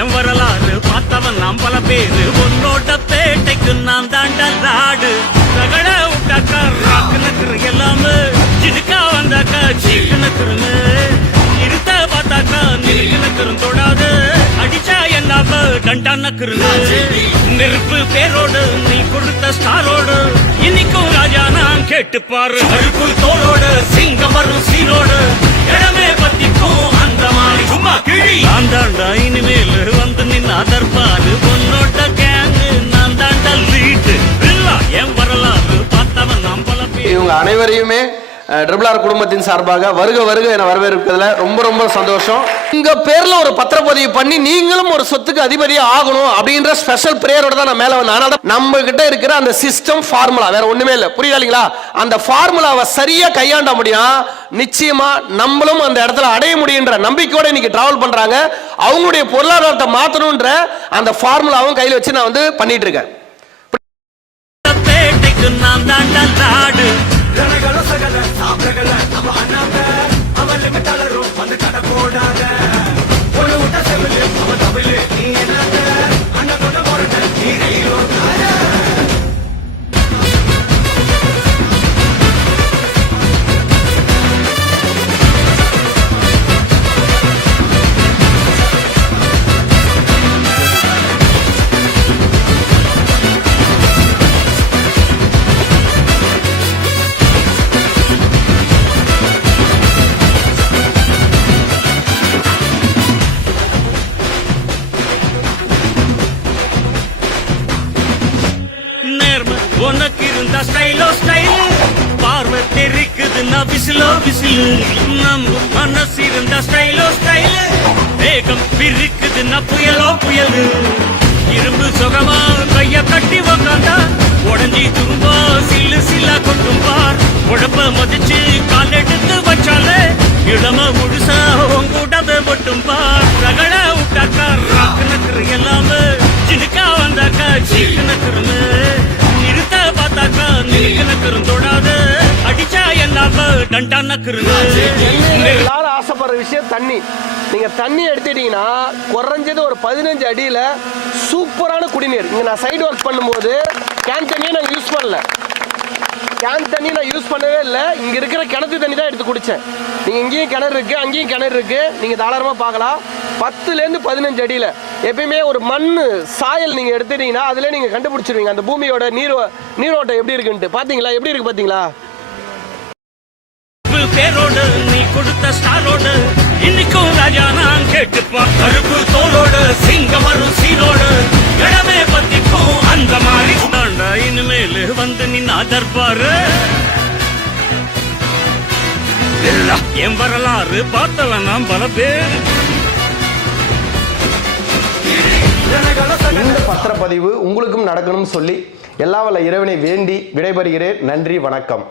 என் வரலாறு பார்த்தவன் நாம் பல பேரு உன்னோட பேட்டைக்கு நான் தாண்ட நாடு ரகட விட்டாக்கா ராக்குனக்குரு எல்லாமே சிடுக்கா வந்தாக்கா சீக்குனக்குருன்னு இருத்த பார்த்தாக்கா நெருக்குனக்குரும் தொடாது அடிச்சா என்னாம டண்டானக்குருன்னு நெருப்பு பேரோடு நீ கொடுத்த ஸ்டாரோடு இன்னைக்கும் ராஜா நான் கேட்டுப்பாரு அழுப்பு தோளோடு சிங்கம் வரும் சீரோடு இடமே பத்திக்கும் அந்த மாதிரி சும்மா கிழி நான் தாண்டா இனிமேல் வந்து நின்று அதற்பாரு உன்னோட கேங்கு நான் தாண்டா லீட்டு இல்ல என் வரலாறு பார்த்தவன் நாம் பல பேர். இவங்க அனைவரையுமே ட்ரிபிள் ஆர் குடும்பத்தின் சார்பாக வருக வருக என வரவேற்பதில் ரொம்ப ரொம்ப சந்தோஷம். உங்க பேர்ல ஒரு பத்திரப்பதிவு பண்ணி நீங்களும் ஒரு சொத்துக்கு அதிபதியா ஆகணும் அப்படின்ற ஸ்பெஷல் பிரேயரோட தான் நான் மேல வந்தேன். அதனால நம்ம கிட்ட இருக்கிற அந்த சிஸ்டம் ஃபார்முலா வேற ஒண்ணுமே இல்லை, புரியுதா இல்லைங்களா? அந்த ஃபார்முலாவை சரியா கையாண்ட முடியும், நிச்சயமா நம்மளும் அந்த இடத்துல அடைய முடியுன்ற நம்பிக்கையோட இன்னைக்கு டிராவல் பண்றாங்க. அவங்களுடைய பொருளாதாரத்தை மாத்தணும்ன்ற அந்த ஃபார்முலாவும் கையில் வச்சு நான் வந்து பண்ணிட்டு இருக்கேன். உனக்கு இருந்த ஸ்டைலோ ஸ்டைல் பார்வை தெரிக்குதுன்னா விசிலோ விசில் நம்ம மனசு இருந்த ஸ்டைலோ ஸ்டைல் வேகம் பிரிக்குதுன்னா புயலோ புயல் இரும்பு சுகமா கைய கட்டி உக்காந்தா உடஞ்சி துரும்பா சில்லு சில்லா கொட்டும் பார் உடம்ப மதிச்சு கால் எடுத்து வச்சாலே இளம முழுசா உங்கூடவே மட்டும் பார் ரகட விட்டாக்கா ராக்குனக்குரு எல்லாமே சிடுக்கா வந்தாக்கா சீக்குனக்குருமே பார்த்தாக்கா நெருக்குனக்குரும் தொடாது அடிச்சா என்னாம டண்டானக்குருங்க. எல்லாரும் ஆசைப்படுற விஷயம் தண்ணி. நீங்க தண்ணி எடுத்துட்டீங்கன்னா குறைஞ்சது ஒரு 15 அடியில சூப்பரான குடிநீர். இங்க நான் சைடு ஒர்க் பண்ணும்போது கேன் தண்ணியை நான் யூஸ் பண்ணல, கேன் தண்ணி நான் யூஸ் பண்ணவே இல்லை. இங்க இருக்கிற கிணத்து தண்ணி தான் எடுத்து குடிச்சேன். நீங்க இங்கேயும் கிணறு இருக்கு, அங்கேயும் கிணறு இருக்கு, நீங்க தாராளமா பார்க்கலாம். 10லேருந்து 15 அடியில எப்பயுமே ஒரு மண் சாயல் நீங்க எடுத்துட்டீங்கன்னா அதுல நீங்க கண்டுபிடிச்சிருவீங்க அந்த பூமியோட நீரோட்டம் எப்படி இருக்குன்னு. பாத்தீங்களா எப்படி இருக்கு பாத்தீங்களா? பேரோடு நீ கொடுத்த ஸ்டாரோடு இன்னைக்கும் ராஜா நான் கேட்டுப்பா கருப்பு தோளோடு சிங்கம் வரும் சீரோடு இடமே பத்திக்கும் அந்த மாதிரி தாண்டா இனிமேல் வந்து நின்று அதற்பாரு என் வரலாறு பார்த்தவன் நாம் பல பேர். இந்த பத்திரப்பதிவு உங்களுக்கும் நடக்கணும்னு சொல்லி எல்லா வல்ல இறைவனை வேண்டி விடைபெறுகிறேன். நன்றி, வணக்கம்.